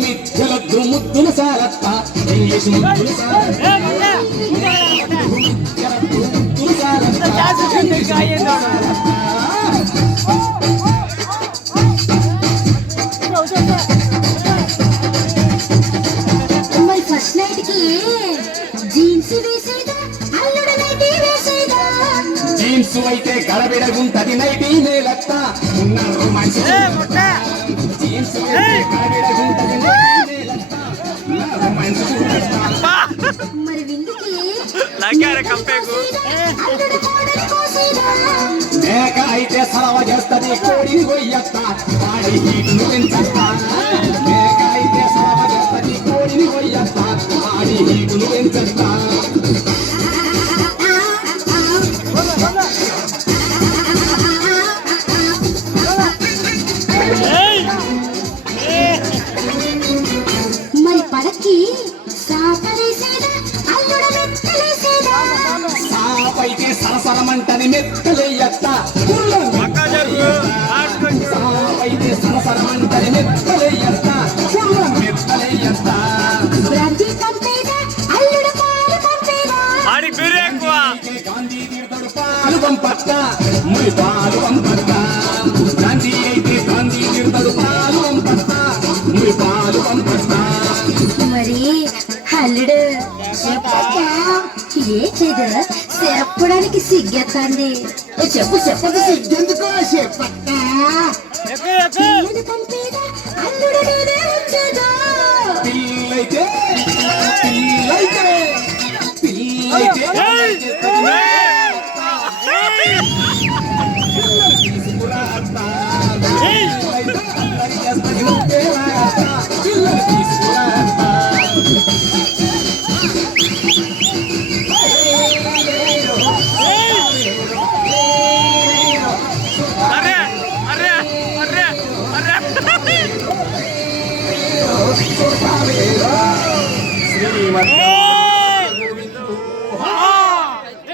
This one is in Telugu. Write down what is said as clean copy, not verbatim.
మిథ్యలొద్దు ముద్దుల సారత్త ఇంగ్లీష్ ముద్దుల మరి ఫస్ట్ నైట్ కి జీన్స్ వేసేదా అల్లుడు నైటీ వేసేదా జీన్స్ అయితే గడబిడగుంటది నైటీ నేలత్త ఉన్న రొమాన్స్ జీన్స్ అయితే గడబిడగుంటది నైటీ నేలత్త ఉన్న రొమాన్స్ మరి విందుకి కంపేకు మేక అయితే సలవ చేస్తది కోడిని కొయ్యత్త వాడి హీటును పెంచత్తా మేక అయితే సలవ చేస్తది కోడిని కొయ్యత్త వాడి హీటును పెంచత్తా మరి పడకి సాప వేసేదా అల్లుడు మెత్తలేసేదా సాపైతే సరసరమంటని మెత్తలేయత్త సాపైతే సరసరమంటని మెత్తలేయత్త మెత్తలేయత్త బ్రాంతి పంపేదా అల్లుడు పాలు పంపేదా గాంధీ తీర్థడు పాలు పంపత్త మురి పాలు పంపత్త గాంధీ అయితే గాంధీ తీర్థడు పాలు పంపత్త మురి పాలు పంపత్త మరి అల్లుడు చెప్పక్క ఏ చేదు చెప్పడానికి సిగ్గెత్తండి చెప్పు చెప్పదు సిగ్గెందుకో చెప్పక్క పిల్లని పంపేదా అల్లుడు నేనే వచ్చేదా పిల్లైతే పిల్లైతే పిల్లైతే శ్రీమతి